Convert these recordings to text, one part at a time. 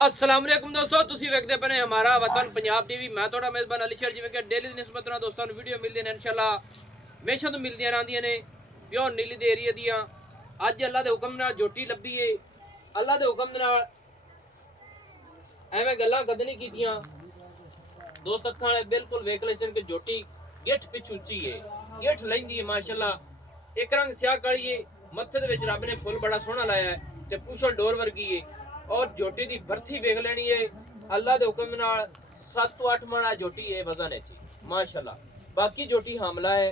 अस्सलाम वालेकुम दोस्तों ਤੁਸੀਂ ਵੇਖਦੇ ਪਏ ਹਮਾਰਾ ਵਤਨ ਪੰਜਾਬ ਟੀਵੀ ਮੈਂ ਤੁਹਾਡਾ ਮੇਜ਼ਬਾਨ ਅਲੀ ਸ਼ਰ ਜਿਵੇਂ ਕਿ ਡੇਲੀ ਦੀ ਨਿਸਬਤ ਨਾਲ ਦੋਸਤਾਂ ਨੂੰ ਵੀਡੀਓ ਮਿਲਦੀਆਂ ਨੇ ਇਨਸ਼ਾਅੱਲਾ ਹਮੇਸ਼ਾ ਤੋਂ ਮਿਲਦੀਆਂ ਰਹਿੰਦੀਆਂ ਨੇ ਪਿਓਰ ਨੀਲੀ ਦੇ ਏਰੀਆ ਦੀਆਂ ਅੱਜ ਅੱਲਾ ਦੇ ਹੁਕਮ ਨਾਲ ਜੋਟੀ ਲੱਭੀ ਏ ਅੱਲਾ ਦੇ ਹੁਕਮ ਨਾਲ ਐਵੇਂ ਗੱਲਾਂ ਕਦ ਨਹੀਂ ਕੀਤੀਆਂ ਦੋਸਤ ਅੱਖਾਂ ਵਾਲੇ ਬਿਲਕੁਲ ਵੇਖ ਲੈ ਸਨ ਕਿ ਜੋਟੀ ਗਿੱਠ ਪਿੱਛ ਉੱਚੀ ਏ ਗਿੱਠ ਲੈਂਦੀ ਏ ਮਾਸ਼ਾਅੱਲਾ ਇੱਕ ਰੰਗ ਸਿਆਹ ਕਾਲੀ ਏ ਮੱਥੇ ਦੇ ਵਿੱਚ ਰੱਬ ਨੇ ਫੁੱਲ ਬੜਾ ਸੋਹਣਾ ਲਾਇਆ ਹੈ ਤੇ ਪੁੱਛਲ ਡੋਰ ਵਰਗੀ ਏ और जोटी दी बरथी वेख लेनी है अल्लाह दे हुक्म नाल 7 तो 8 मण जोटी है वजन है जी माशाल्लाह बाकी जोटी हमला है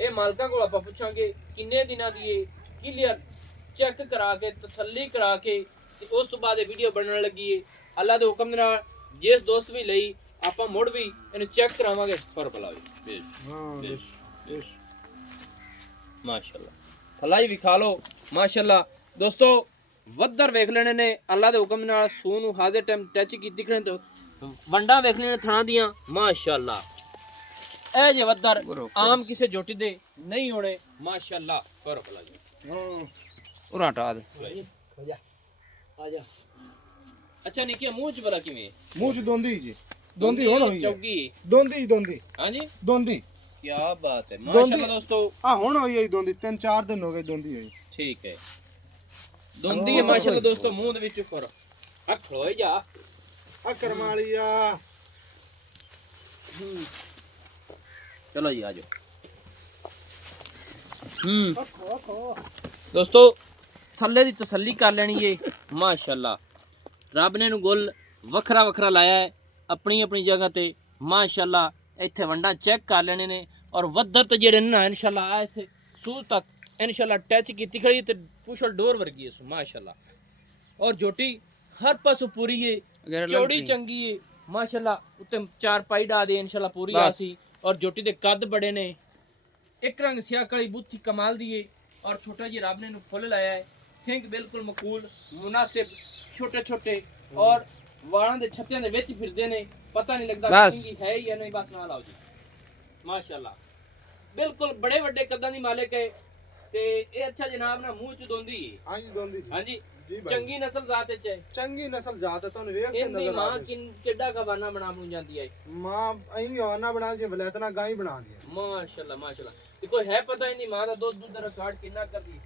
ये मालकां कोल आपां पुछांगे किन्ने दिनां दी है क्लियर चेक करा के तसल्ली करा के ते उस तो बाद वीडियो बनने लगी है अल्लाह दे हुक्म नाल जिस दोस्त भी लई आपां मुड़ भी इन्हू चेक करावांगे पर भलावी बेश माशाल्लाह फलाई भी खा लो माशाल्लाह दोस्तों वद्दर वेख लेने ने अल्लाह दे हुक्म नाल सूह नूं हाज़िर टाइम टच की दिखने तो वंडा वेख लेने थां दियां माशाअल्लाह ए जे वद्दर आम किसे जोटी दे नहीं होने माशाअल्लाह पर भला जी उरा हटा दे आजा अच्छा निके मुंह च भला किवें मुंह च दोंदी जी दोंदी होण होई चौगी दोंदी हां जी दोंदी क्या बात है माशाअल्लाह दोस्तों आ हुण होई है दोंदी 3-4 दिन हो गए दोंदी होई ठीक है दोंदी है माशाअल्लाह दोस्तों मुंह दे विच उपर आ खलोए जा आ करमालिया चलो जी आजो दोस्तों थल्ले दी तसल्ली कर लेनी है माशाअल्लाह रब ने नु गुल वखरा वखरा लाया है अपनी अपनी जगह ते माशाअल्लाह इत्थे वंडा चेक कर लेने ने और वद्दर ते जेड़े ना इंशाअल्लाह आ इत्थे सूह तक इंशाअल्लाह टच कीती खड़ी ते पुछल डोर वर्गी है माशाअल्लाह और जोटी हर पासों पूरी है चौड़ी चंगी है माशाअल्लाह उत्ते चार पाई डा दे इंशाअल्लाह पूरी आसी और जोटी दे कद बड़े ने एक रंग सियाह काली बुत्ती कमाल दी है और छोटा जी रब ने नु फुल लाया है सिंह बिल्कुल मकूल मुनासिब छोटे छोटे और वालां दे छत्तियां दे विच फिरदे ने पता नहीं लगदा सिंगी है या नहीं बस ना लाओ जी माशाअल्लाह बिल्कुल बड़े बड़े कदां दी मालिक है ते ए अच्छा जनाब ना मुंह च दोंदी हां जी दोंदी हां जी जी भाई चंगी नस्ल जात च चंगी नस्ल जात है तुहानू वेख के इनदी नजर मां आ किन किड्डा गवाना बना बन जांदी है मां ऐनी हवाना बना के वलैतना गाय बना दी माशाल्लाह माशाल्लाह ते कोई है पता इनदी मां दा दूध दा रिकॉर्ड कितना करदी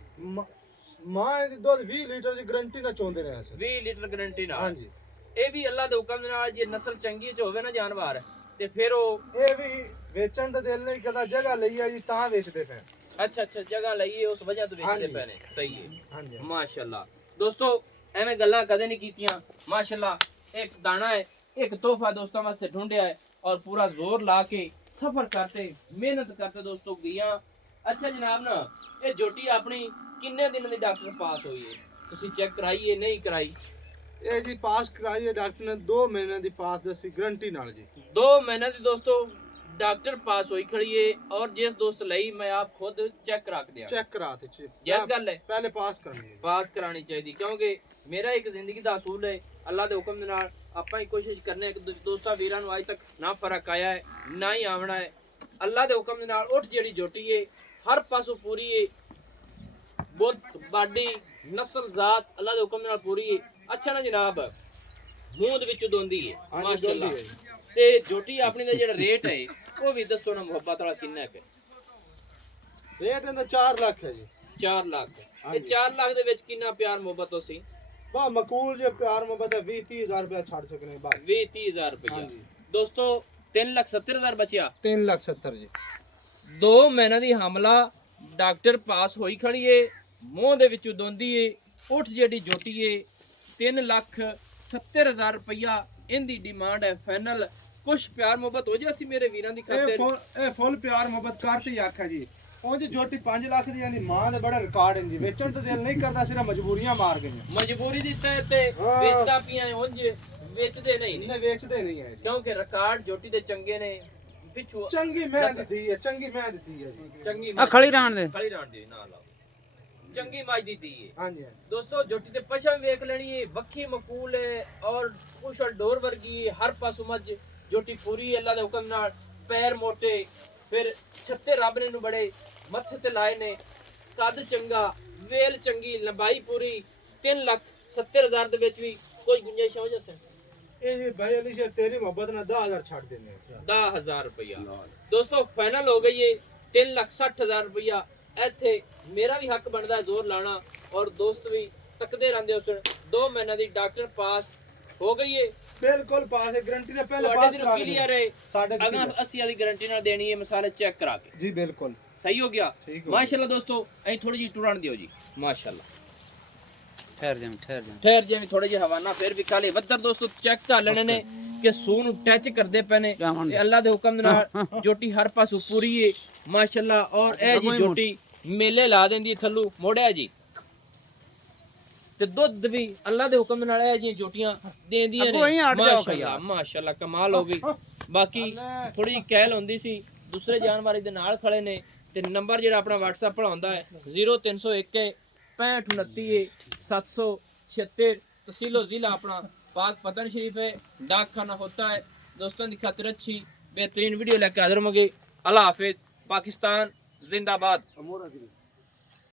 मां दी दूध 20 लीटर दी गारंटी ना चोंदे रहे अस 20 लीटर गारंटी ना हां जी ए भी अल्लाह दे हुक्म नाल जे नस्ल चंगी च होवे ना जानवर ते फिर ओ ए भी वेचण दे दिल नहीं करदा जगह लई आ जी तां वेचदे पे अच्छा अच्छा जगह लईए उस वजह तो बेचते पैने सही है हां जी माशाल्लाह दोस्तों एवें गल्लां कदे नहीं कीतियां माशाल्लाह एक दाना है एक तोहफा दोस्तों वास्ते ढूंढया है और पूरा जोर ला के सफर करते मेहनत करते दोस्तों गईयां अच्छा जनाब ना ये जोटी अपनी किन्ने दिन दी डॉक्टर पास हुई है तुसी चेक कराई है नहीं कराई ए जी पास कराई है डॉक्टर ने 2 महीने दी पास दसी गारंटी नाल जी 2 महीने दी दोस्तों डॉक्टर पास होई खड़ी है और जिस दोस्त लई मैं आप खुद चेक करा के दिया चेक कराते यस गल है पहले पास करनी है पास करानी चाहिए क्योंकि मेरा एक जिंदगी दा असूल है अल्लाह दे हुक्म दे नाल आपां ही कोशिश करने कि दोस्तां वीरां नूं अज तक ना फर्क आया है ना ही आवना है अल्लाह दे हुक्म दे नाल उठ जेड़ी जोटी है हर पासों पूरी है बहुत बाडी नस्ल जात अल्लाह दे हुक्म दे नाल पूरी है अच्छा ना जनाब मूंह दे विचों दोंदी है माशाअल्लाह ते जोटी अपनी दा जेड़ा रेट है वो भी दसो ना मोहब्बत वाला किन्ना है रेट इनदा 4 लाख है जी 4 लाख ये 4 लाख दे विच किन्ना प्यार मोहब्बत हो सी बा मकूल जे प्यार मोहब्बत 20-30 हजार रुपया छाड़ सकने बस 20-30 हजार रुपया दोस्तों 3,70,000 बचिया 3,70,000 जी 2 महीना दी हमला डॉक्टर पास होई खड़ी है मूंह दे विचों दोंदी है उठ जेडी जोटी है 3,70,000 रुपया इनदी डिमांड है फाइनल कुछ प्यार मोहब्बत हो जासी मेरे वीरां दी खातिर ए फुल प्यार मोहब्बत करते ही आखा जी ਉਹ ਜੀ ਜੋਟੀ 5 ਲੱਖ ਦੀ ਆਂਦੀ ਮਾਂ ਦੇ ਬੜਾ ਰਿਕਾਰਡ ਹੈ ਜੀ ਵੇਚਣ ਤੇ ਦਿਲ ਨਹੀਂ ਕਰਦਾ ਸਿਰਫ ਮਜਬੂਰੀਆਂ ਮਾਰ ਗਈਆਂ ਮਜਬੂਰੀ ਦੀ ਤਹਿ ਤੇ ਵੇਚਦਾ ਪੀਆਂ ਉਂਝ ਵੇਚਦੇ ਨਹੀਂ ਨਹੀਂ ਵੇਚਦੇ ਨਹੀਂ ਹੈ ਕਿਉਂਕਿ ਰਿਕਾਰਡ ਜੋਟੀ ਦੇ ਚੰਗੇ ਨੇ ਪਿੱਛੋਂ ਚੰਗੀ ਮੈਂ ਦਿੱਤੀ ਹੈ ਚੰਗੀ ਮੈਂ ਦਿੱਤੀ ਹੈ ਜੀ ਚੰਗੀ ਆ ਖਲੀ ਰਾਣ ਦੇ ਨਾ ਲਾਓ ਚੰਗੀ ਮਾਜ ਦਿੱਤੀ ਹੈ ਹਾਂਜੀ दोस्तों जोटी ते पशम वेख लेनी है वक्खी मकूल है और कुशल डोर वर्गी है हर पासों मज जोटी पूरी है अल्लाह दे हुक्म नाल पैर मोटे फिर छत्ते रब ने नु बड़े मथे ते लाए ने कद चंगा वेल चंगी लंबाई पूरी 3 लाख 70000 ਦੇ ਵਿੱਚ ਵੀ ਕੋਈ ਗੁੰਜਾਇਸ਼ ਹੋ ਜਾਸੇ ਇਹ ਭਾਈ ਅਲੀ ਸ਼ੇਰ ਤੇਰੀ ਮੁਹੱਬਤ ਨਾਲ 10000 ਛੱਡ ਦੇਨੇ 10000 ਰੁਪਇਆ ਦੋਸਤੋ ਫਾਈਨਲ ਹੋ ਗਈ ਏ 3,60,000 ਰੁਪਇਆ ਇੱਥੇ ਮੇਰਾ ਵੀ ਹੱਕ ਬਣਦਾ ਜ਼ੋਰ ਲਾਣਾ ਔਰ ਦੋਸਤ ਵੀ ਤੱਕਦੇ ਰਹਿੰਦੇ ਉਸ 2 ਮਹੀਨਿਆਂ ਦੀ ਡਾਕਟਰ ਪਾਸ ਹੋ ਗਈ ਏ ਬਿਲਕੁਲ ਪਾਸ ਹੈ ਗਾਰੰਟੀ ਨਾਲ ਪਹਿਲੇ ਤੁਹਾਡੇ ਪਾਸ ਦੀ ਕਰਾ ਕਲੀਅਰ ਹੈ ਸਾਡੇ ਅਗਰ 80 ਦੀ ਗਾਰੰਟੀ ਨਾਲ ਦੇਣੀ ਹੈ ਮਸਾਲੇ ਚੈੱਕ ਕਰਾ ਕੇ ਜੀ ਬਿਲਕੁਲ ਸਹੀ ਹੋ ਗਿਆ ਠੀਕ ਹੋ ਮਾਸ਼ਾਅੱਲਾ ਦੋਸਤੋ ਐਂ ਥੋੜੀ ਜਿਹੀ ਟੁਰਨ ਦਿਓ ਜੀ ਮਾਸ਼ਾਅੱਲਾ ਠਹਿਰ ਜਿਵੇਂ ਥੋੜੇ ਜਿਹਾ ਹਵਾਨਾ ਫਿਰ ਵੀ ਕਾਲੇ ਬੱਦਰ ਦੋਸਤੋ ਚੈੱਕ ਕਰ ਲੈਣੇ ਨੇ ਕਿ ਸੂ ਨੂੰ ਟੱਚ ਕਰਦੇ ਪਏ ਨੇ ਤੇ ਅੱਲਾ ਦੇ ਹੁਕਮ ਦੇ ਨਾਲ ਜੋਟੀ ਹਰ ਪਾਸੋਂ ਪੂਰੀ ਏ ਮਾਸ਼ਾਅੱਲਾ ਔਰ ਇਹ ਜੀ ਜੋਟੀ ਮੇਲੇ ਲਾ ਦਿੰਦੀ ਥੱਲੂ ਮੋੜਿਆ ਜੀ ਤੇ ਦੁੱਧ ਵੀ ਅੱਲਾ ਦੇ ਹੁਕਮ ਦੇ ਨਾਲ ਇਹ ਜੀ ਜੋਟੀਆਂ ਦੇਂਦੀਆਂ ਨੇ ਮਾਸ਼ਾਅੱਲਾ ਮਾਸ਼ਾਅੱਲਾ ਕਮਾਲ ਹੋ ਗਈ ਬਾਕੀ ਥੋੜੀ ਜਿਹੀ ਕਹਿਲ ਹੁੰਦੀ ਸੀ ਦੂਸਰੇ ਜਾਨਵਰ ਦੇ ਨਾਲ ਖੜੇ ਨੇ ਤੇ ਨੰਬਰ ਜਿਹੜਾ ਆਪਣਾ WhatsApp ਭਲਾਉਂਦਾ ਹੈ 0301 6529 776 तहसीलो जिला अपना पाक पतन शरीफ है डाक खाना होता है दोस्तों की खातिर अच्छी बेहतरीन वीडियो लेकर हाजिर होंगे अल्लाह हाफिज पाकिस्तान जिंदाबाद।